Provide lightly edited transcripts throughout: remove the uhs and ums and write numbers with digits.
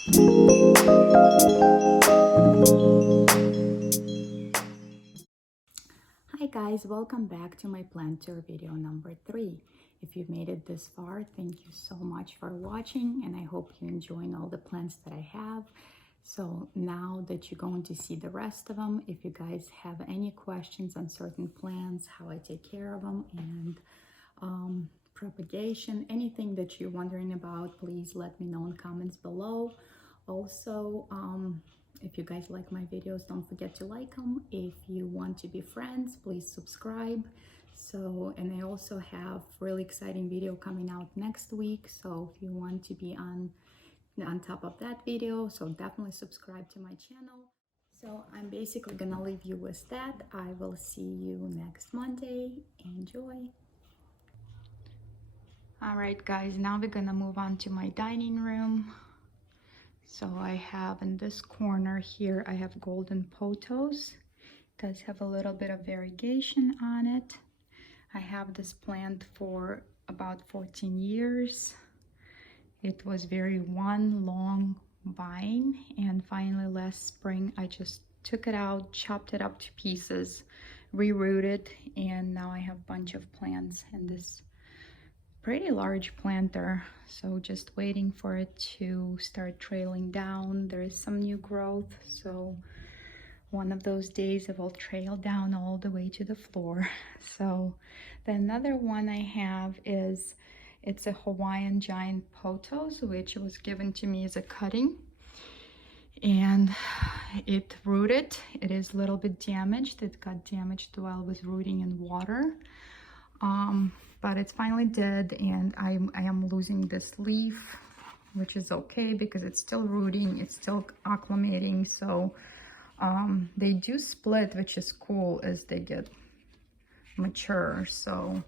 Hi guys, welcome back to my plant tour video number 3. If you've made it this far, thank you so much for watching, and I hope you're enjoying all the plants that I have. So now that you're going to see the rest of them, if you guys have any questions on certain plants, how I take care of them, and propagation, anything that you're wondering about, please let me know in comments below. Also, if you guys like my videos, don't forget to like them. If you want to be friends, please subscribe. So, and I also have really exciting video coming out next week, so if you want to be on top of that video, so definitely subscribe to my channel. So I'm basically gonna leave you with that. I will see you next Monday. Enjoy. All right guys, now we're gonna move on to my dining room. So I have in this corner here, I have golden pothos. It does have a little bit of variegation on it. I have this plant for about 14 years. It was one long vine, and finally last spring I just took it out, chopped it up to pieces, rerooted, and now I have a bunch of plants in this pretty large planter. So just waiting for it to start trailing down. There is some new growth, so one of those days it will trail down all the way to the floor. So the another one I have is, it's a Hawaiian giant pothos, which was given to me as a cutting, and it rooted. It is a little bit damaged. It got damaged while I was rooting in water, but it's finally dead, and I am losing this leaf, which is okay because it's still rooting, it's still acclimating. So they do split, which is cool as they get mature. So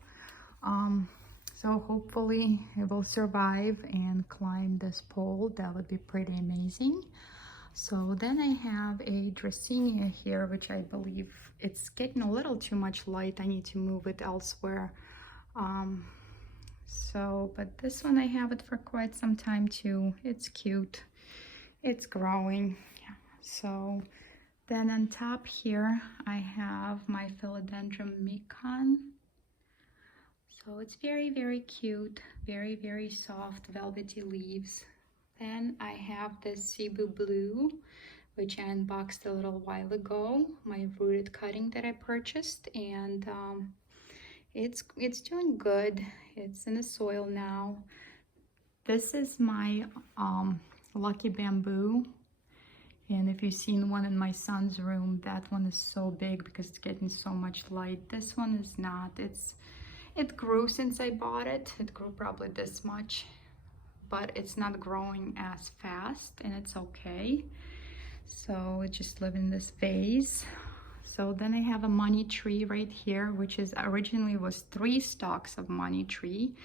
so hopefully it will survive and climb this pole. That would be pretty amazing. So then I have a Dracaena here, which I believe it's getting a little too much light. I need to move it elsewhere. But this one I have it for quite some time too. It's cute, it's growing. So then on top here I have my Philodendron Mekon. So it's very cute, very soft velvety leaves. Then I have this Cebu Blue, which I unboxed a little while ago, my rooted cutting that I purchased, and it's doing good. It's in the soil now. This is my Lucky Bamboo, and if you've seen one in my son's room, that one is so big because it's getting so much light. This one is not. It grew since I bought it. It grew probably this much, but it's not growing as fast, and it's okay. So it just lives in this vase. So then I have a money tree right here, which is originally was 3 stalks of money tree,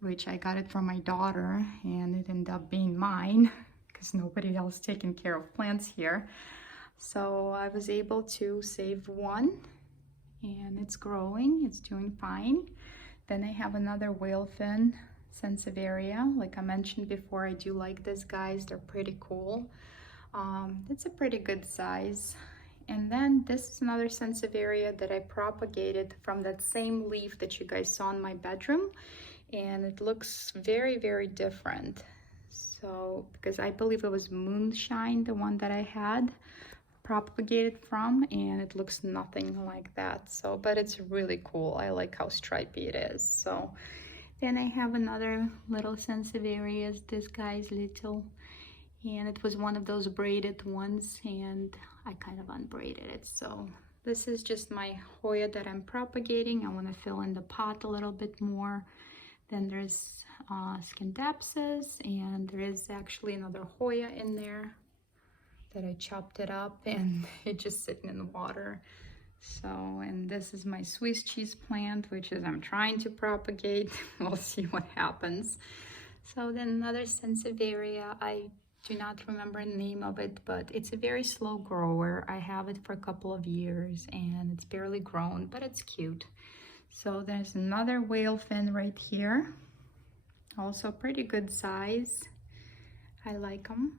which I got it from my daughter, and it ended up being mine because nobody else taking care of plants here. So I was able to save one, and it's growing, it's doing fine. Then I have another whale fin Sansevieria. Like I mentioned before, I do like these guys, they're pretty cool. It's a pretty good size. And then this is another Sansevieria that I propagated from that same leaf that you guys saw in my bedroom, and it looks very different. So because I believe it was Moonshine, the one that I had propagated from, and it looks nothing like that. So but it's really cool. I like how stripy it is. So then I have another little Sansevierias. This guy's little, and it was one of those braided ones, and I kind of unbraided it. So this is just my Hoya that I'm propagating. I want to fill in the pot a little bit more. Then there's Scindapsus, and there is actually another Hoya in there that I chopped it up, and it's just sitting in the water. So, and this is my Swiss cheese plant, which is I'm trying to propagate. We'll see what happens. So then another Sansevieria, I do not remember the name of it, but it's a very slow grower. I have it for a couple of years, and it's barely grown, but it's cute. So there's another whale fin right here, also pretty good size. I like them.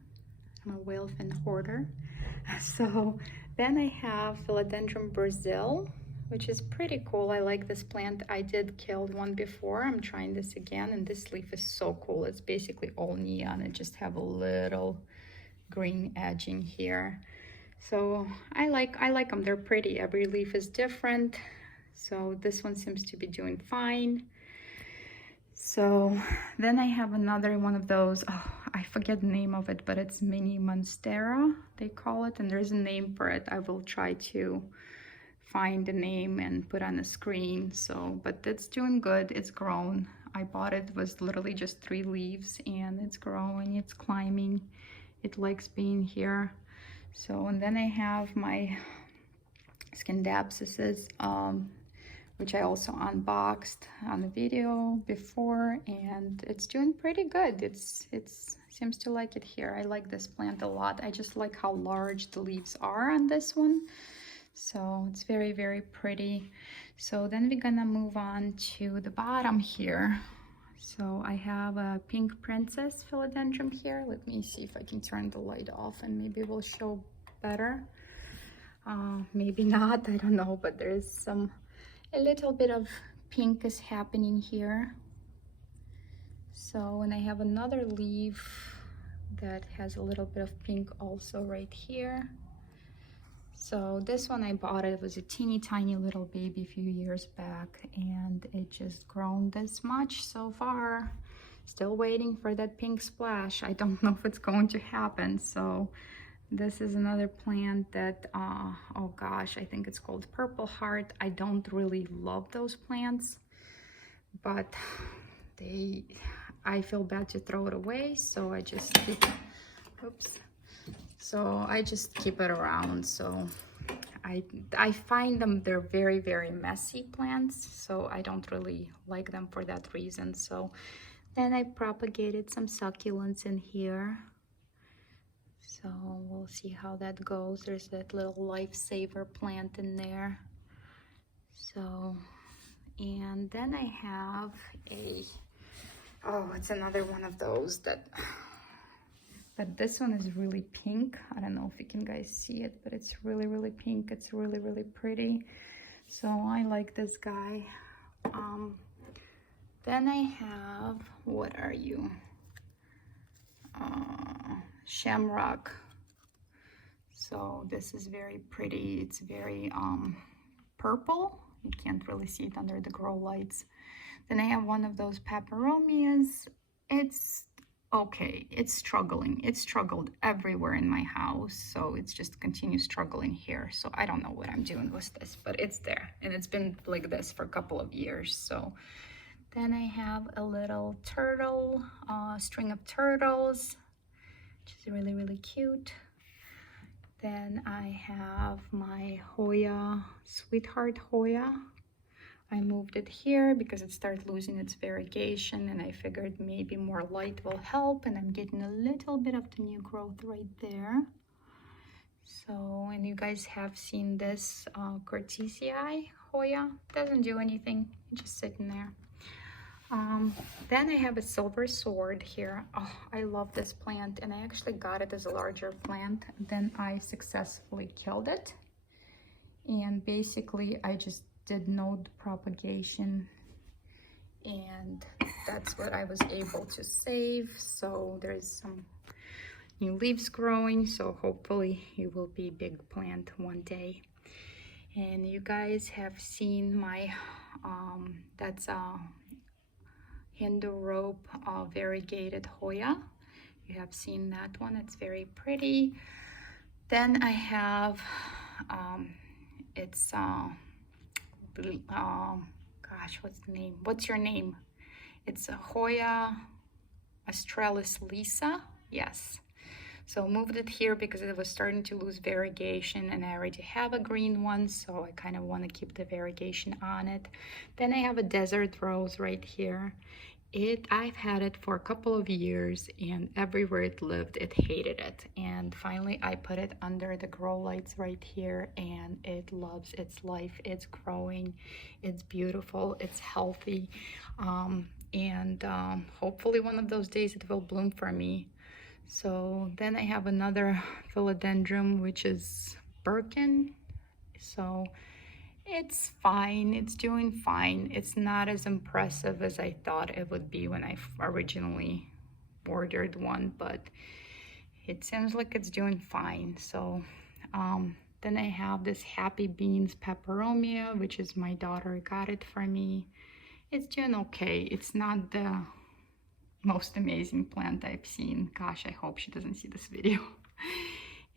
I'm a whale fin hoarder. So then I have Philodendron Brazil, which is pretty cool. I like this plant. I did kill one before. I'm trying this again, and this leaf is so cool. It's basically all neon. It just have a little green edging here. So I like them. They're pretty. Every leaf is different. So this one seems to be doing fine. So then I have another one of those, oh, I forget the name of it, but it's mini monstera, they call it, and there's a name for it. I will try to find the name and put on the screen. So, but it's doing good. It's grown. I bought it, was literally just 3 leaves, and it's growing, it's climbing. It likes being here. So, and then I have my Scindapsuses, which I also unboxed on the video before, and it's doing pretty good. It's seems to like it here. I like this plant a lot. I just like how large the leaves are on this one. So it's very, very pretty. So then we're gonna move on to the bottom here. So I have a pink princess philodendron here. Let me see if I can turn the light off and maybe it will show better. Maybe not, I don't know, but there's a little bit of pink is happening here. So, and I have another leaf that has a little bit of pink also right here. So this one I bought, it was a teeny tiny little baby a few years back, and it just grown this much so far. Still waiting for that pink splash. I don't know if it's going to happen. So this is another plant that, oh gosh, I think it's called Purple Heart. I don't really love those plants, but I feel bad to throw it away, so I just keep, so I just keep it around. So I find them, they're very, very messy plants, so I don't really like them for that reason. So then I propagated some succulents in here. So we'll see how that goes. There's that little lifesaver plant in there. So, and then I have it's another one of those that, but this one is really pink. I don't know if you can guys see it, but it's really, really pink. It's really, really pretty. So I like this guy. Then I have, what are you? Shamrock. So this is very pretty. It's very purple. You can't really see it under the grow lights. Then I have one of those peperomias. It's okay. It's struggling. It struggled everywhere in my house, so it's just continues struggling here. So I don't know what I'm doing with this, but it's there, and it's been like this for a couple of years. So then I have a little turtle, string of turtles, which is really, really cute. Then I have my Hoya, Sweetheart Hoya. I moved it here because it started losing its variegation, and I figured maybe more light will help, and I'm getting a little bit of the new growth right there. So, and you guys have seen this Cortesii Hoya. Doesn't do anything, just sitting there. Then I have a silver sword here. Oh, I love this plant, and I actually got it as a larger plant. Then I successfully killed it, and basically I just did node propagation, and that's what I was able to save. So there's some new leaves growing, so hopefully it will be a big plant one day. And you guys have seen my that's a Hindu rope variegated Hoya. You have seen that one. It's very pretty. Then I have it's gosh, what's the name? What's your name? It's a Hoya Australis Lisa. Yes. So moved it here because it was starting to lose variegation, and I already have a green one, so I kind of want to keep the variegation on it. Then I have a desert rose right here. I've had it for a couple of years, and everywhere it lived, it hated it. And finally, I put it under the grow lights right here, and it loves its life. It's growing, it's beautiful, it's healthy, and hopefully one of those days it will bloom for me. So then I have another philodendron, which is Birkin. So it's fine, it's doing fine. It's not as impressive as I thought it would be when I originally ordered one, but it seems like it's doing fine. So then I have this Happy Beans peperomia, which is my daughter got it for me. It's doing okay. It's not the most amazing plant I've seen. Gosh, I hope she doesn't see this video.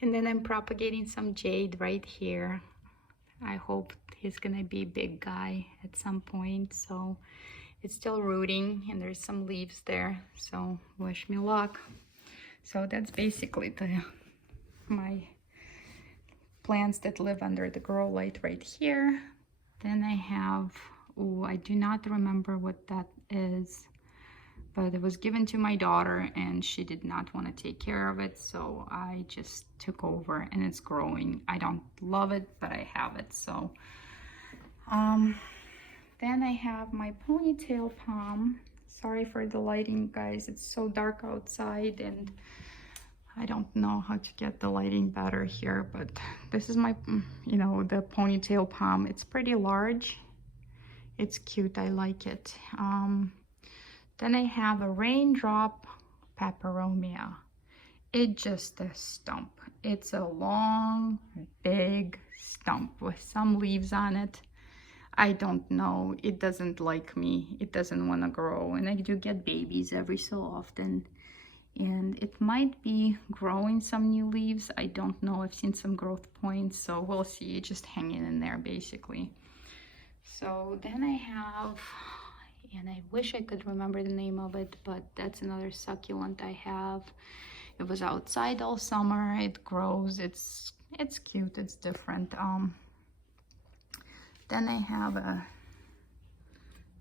And then I'm propagating some jade right here. I hope he's gonna be a big guy at some point. So it's still rooting and there's some leaves there. So wish me luck. So that's basically my plants that live under the grow light right here. Then I have, oh, I do not remember what that is, but it was given to my daughter and she did not want to take care of it, so I just took over and it's growing. I don't love it, but I have it. So then I have my ponytail palm. Sorry for the lighting, guys, it's so dark outside and I don't know how to get the lighting better here, but this is my, you know, the ponytail palm. It's pretty large. It's cute, I like it. Then I have a raindrop peperomia. It's just a stump. It's a long, big stump with some leaves on it. I don't know, it doesn't like me. It doesn't want to grow, and I do get babies every so often. And it might be growing some new leaves. I don't know. I've seen some growth points, so we'll see. It's just hanging in there basically. So then I have, and I wish I could remember the name of it, but that's another succulent I have. It was outside all summer. It grows. It's cute. It's different. Then I have a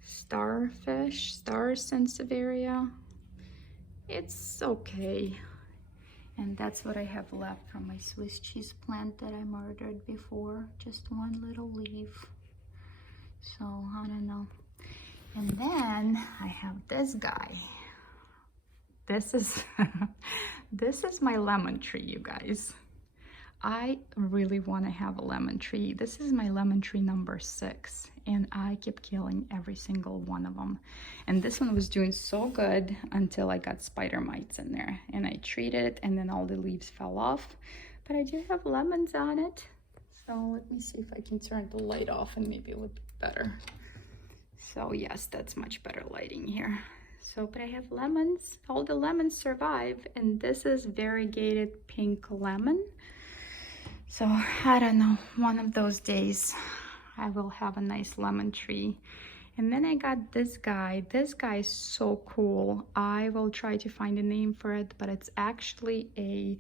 starfish, star sansevieria. It's okay, and that's what I have left from my Swiss cheese plant that I murdered before. Just one little leaf, so I don't know. And then I have this guy. This is this is my lemon tree, you guys. I really want to have a lemon tree. This is my lemon tree number 6, and I kept killing every single one of them. And this one was doing so good until I got spider mites in there, and I treated it, and then all the leaves fell off. But I do have lemons on it. So let me see if I can turn the light off and maybe it would be better. So yes, that's much better lighting here. So, but I have lemons. All the lemons survive, and this is variegated pink lemon. So I don't know, one of those days I will have a nice lemon tree. And then I got this guy. This guy is so cool. I will try to find a name for it, but it's actually it's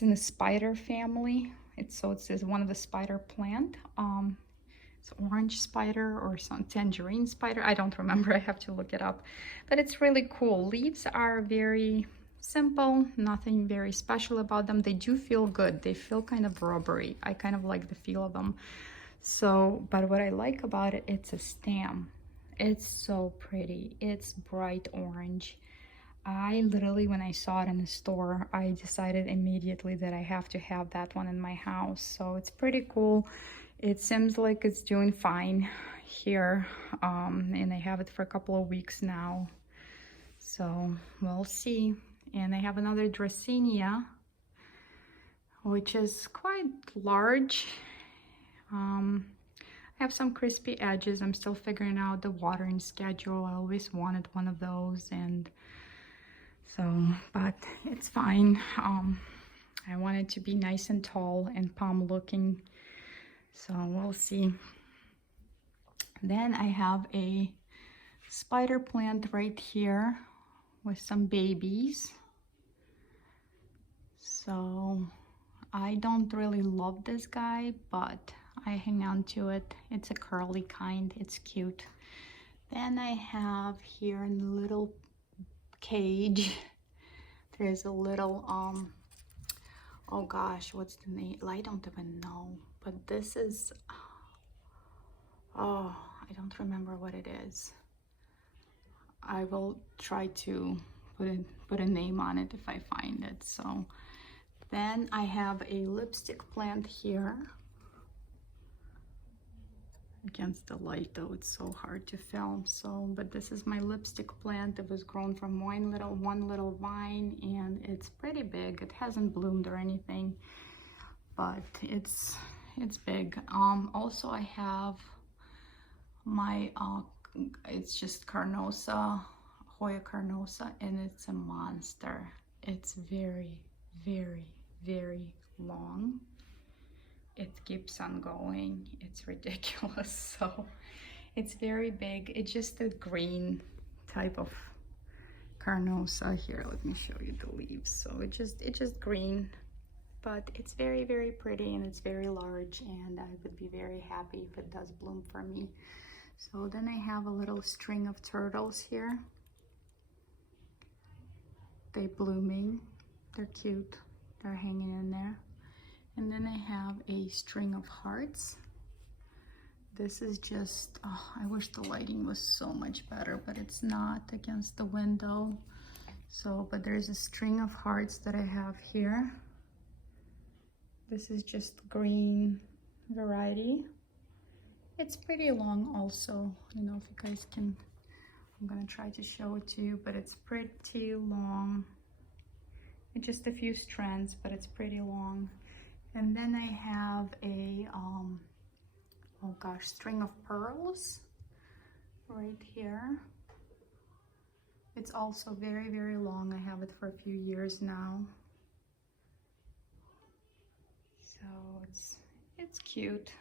in the spider family. It says one of the spider plant. It's orange spider or some tangerine spider. I don't remember, I have to look it up. But it's really cool. Leaves are very simple, nothing very special about them. They do feel good. They feel kind of rubbery. I kind of like the feel of them. So, but what I like about it, it's a stem. It's so pretty. It's bright orange. I literally, when I saw it in the store, I decided immediately that I have to have that one in my house. So it's pretty cool. It seems like it's doing fine here, and I have it for a couple of weeks now. So we'll see. And I have another Dracaena, which is quite large. I have some crispy edges. I'm still figuring out the watering schedule. I always wanted one of those, and so, but it's fine. I want it to be nice and tall and palm looking, so we'll see. Then I have a spider plant right here with some babies. So I don't really love this guy, but I hang on to it. It's a curly kind. It's cute. Then I have here in the little cage, there's a little, oh gosh, what's the name? I don't even know. But this is, oh, I don't remember what it is. I will try to put a name on it if I find it. So then I have a lipstick plant here. Against the light though, it's so hard to film. So, but this is my lipstick plant. It was grown from one little vine, and it's pretty big. It hasn't bloomed or anything, but it's big. Also I have my it's just Carnosa, Hoya Carnosa, and it's a monster. It's very, very, very long. It keeps on going. It's ridiculous. So it's very big. It's just a green type of Carnosa. Here, let me show you the leaves. So it's just green, but it's very, very pretty, and it's very large, and I would be very happy if it does bloom for me. So then I have a little string of turtles here. They're blooming. They're cute. They're hanging in there. And then I have a string of hearts. This is just, oh, I wish the lighting was so much better, but it's not against the window. So, but there's a string of hearts that I have here. This is just green variety. It's pretty long also. I don't know if you guys can, I'm gonna try to show it to you, but it's pretty long. It's just a few strands, but it's pretty long. And then I have a, oh gosh, string of pearls right here. It's also very, very long. I have it for a few years now. So it's cute.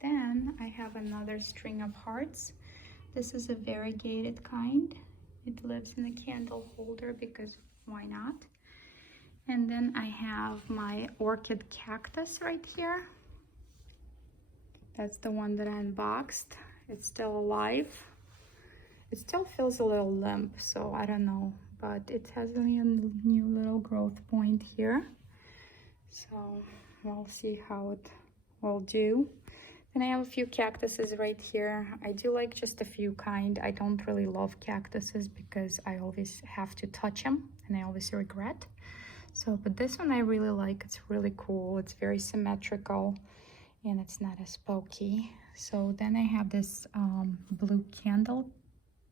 Then I have another string of hearts. This is a variegated kind. It lives in a candle holder because why not? And then I have my orchid cactus right here. That's the one that I unboxed. It's still alive. It still feels a little limp, so I don't know, but it has a new little growth point here. So we'll see how it will do. Then I have a few cactuses right here. I do like just a few kind. I don't really love cactuses because I always have to touch them and I always regret. So, but this one I really like. It's really cool. It's very symmetrical and it's not as pokey. So then I have this blue candle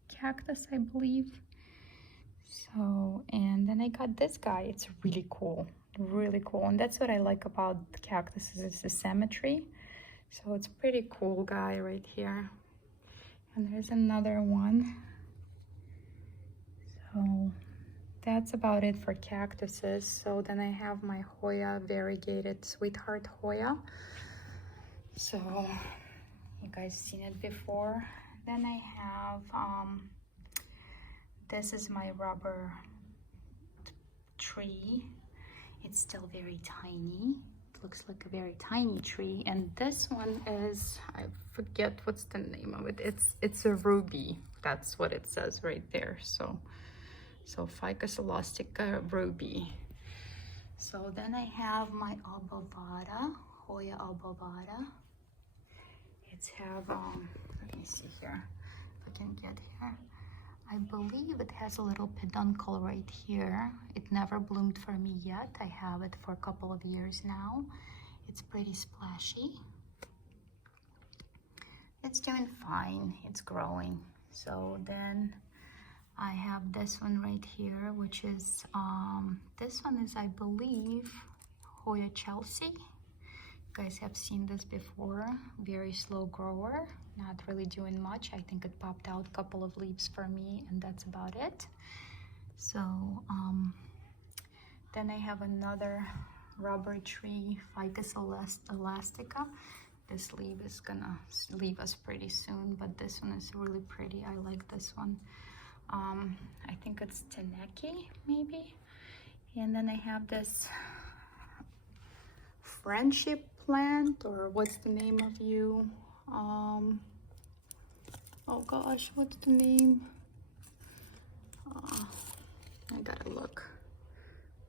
cactus, I believe. So, and then I got this guy. It's really cool, and that's what I like about the cactuses, is the symmetry. So it's pretty cool guy right here. And there's another one. So that's about it for cactuses. So then I have my Hoya variegated Sweetheart Hoya. So you guys seen it before. Then I have this is my rubber tree. It's still very tiny. It looks like a very tiny tree. And this one is, I forget what's the name of it. It's a ruby. That's what it says right there. So Ficus elastica ruby. So then I have my obovata, Hoya obovata. It's have let me see here if I can get here. I believe it has a little peduncle right here. It never bloomed for me yet. I have it for a couple of years now. It's pretty splashy. It's doing fine. It's growing. So then I have this one right here, which is this one is, I believe, Hoya Chelsea. You guys have seen this before. Very slow grower, not really doing much. I think it popped out a couple of leaves for me, and that's about it. So then I have another rubber tree, Ficus elastica. This leaf is gonna leave us pretty soon, but this one is really pretty. I like this one. I think it's Teneki maybe. And then I have this friendship plant, or what's the name of you? Oh gosh, what's the name? I gotta look.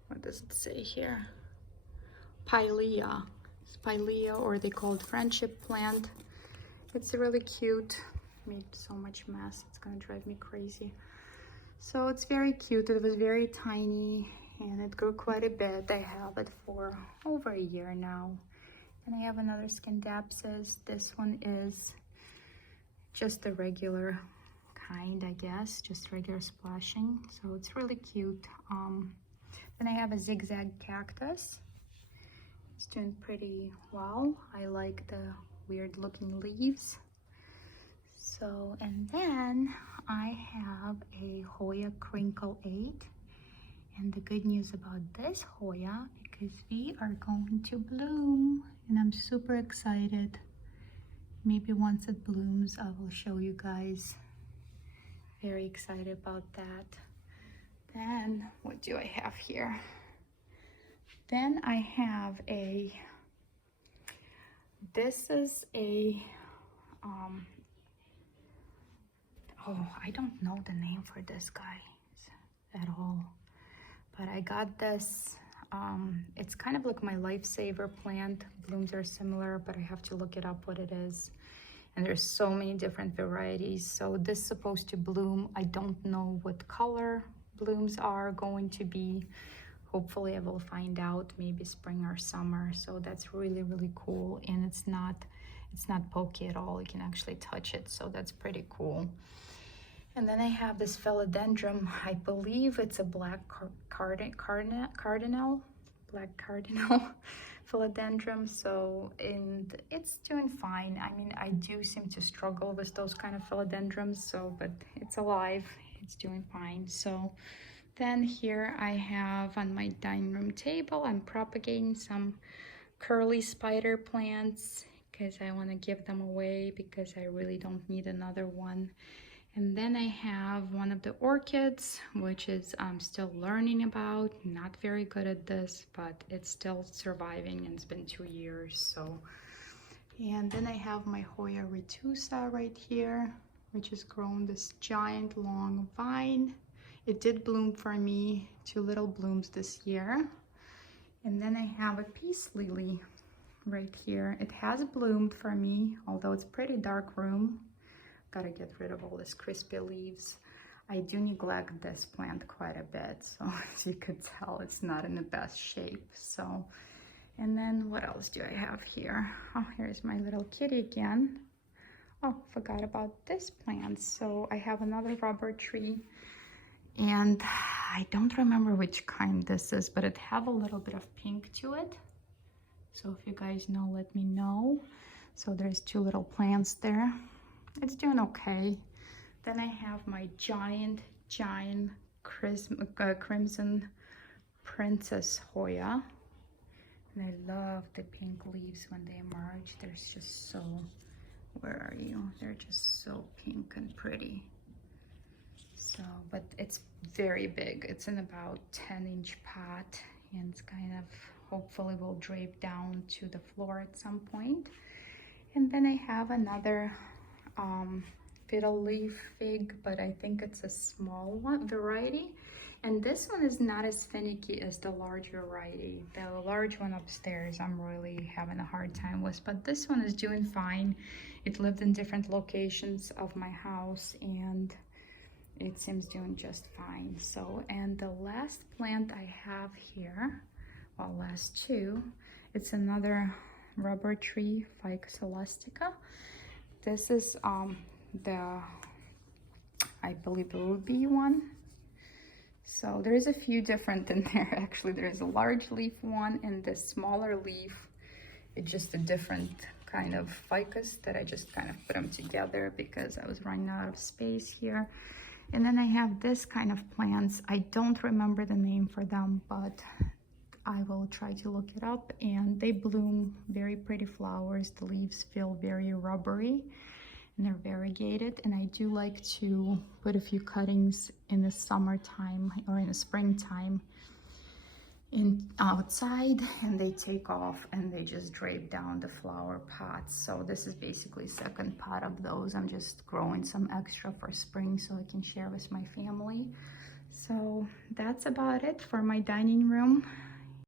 What does it say here? Pilea. It's Pilea, or they call it friendship plant. It's really cute. Made so much mess, it's gonna drive me crazy. So it's very cute. It was very tiny and it grew quite a bit. I have it for over a year now. And I have another Scindapsus. This one is just a regular kind, I guess, just regular splashing. So it's really cute. Then I have a zigzag cactus. It's doing pretty well. I like the weird looking leaves. So, and then I have a Hoya Crinkle 8. And the good news about this Hoya, because we are going to bloom, and I'm super excited. Maybe once it blooms, I will show you guys. Very excited about that. Then, what do I have here? Then I have this is a, oh, I don't know the name for this guy at all. But I got this, it's kind of like my lifesaver plant. Blooms are similar, but I have to look it up what it is. And there's so many different varieties. So this is supposed to bloom. I don't know what color blooms are going to be. Hopefully I will find out maybe spring or summer. So that's really, really cool. And it's not pokey at all. You can actually touch it. So that's pretty cool. And then I have this philodendron. I believe it's a black cardinal, black cardinal philodendron. So, and it's doing fine. I mean, I do seem to struggle with those kind of philodendrons. So, but it's alive. It's doing fine. So then here I have on my dining room table, I'm propagating some curly spider plants because I want to give them away because I really don't need another one. And then I have one of the orchids, which is I'm still learning about. Not very good at this, but it's still surviving, and it's been 2 years. So, and then I have my Hoya retusa right here, which has grown this giant long vine. It did bloom for me, 2 little blooms this year. And then I have a peace lily right here. It has bloomed for me, although it's pretty dark room. Gotta get rid of all these crispy leaves. I do neglect this plant quite a bit, so as you could tell, it's not in the best shape. So, and then what else do I have here? Oh, here's my little kitty again. Oh, forgot about this plant. So I have another rubber tree, and I don't remember which kind this is, but it have a little bit of pink to it. So if you guys know, let me know. So there's 2 little plants there. It's doing okay. Then I have my giant crimson princess Hoya. And I love the pink leaves when they emerge. They're just so, where are you? They're just so pink and pretty. So, but it's very big. It's in about 10-inch pot, and it's kind of, hopefully will drape down to the floor at some point. And then I have another fiddle leaf fig, but I think it's a small one variety, and this one is not as finicky as the large variety. The large one upstairs I'm really having a hard time with, but this one is doing fine. It lived in different locations of my house and it seems doing just fine. So, and the last plant I have here, well, last 2, it's another rubber tree, Ficus elastica. This is the, I believe, the ruby one. So there's a few different in there. Actually, there's a large leaf one and this smaller leaf. It's just a different kind of ficus that I just kind of put them together because I was running out of space here. And then I have this kind of plants. I don't remember the name for them, but I will try to look it up, and they bloom very pretty flowers. The leaves feel very rubbery and they're variegated, and I do like to put a few cuttings in the summertime or in the springtime outside, and they take off and they just drape down the flower pots. So this is basically 2nd pot of those. I'm just growing some extra for spring so I can share with my family. So that's about it for my dining room.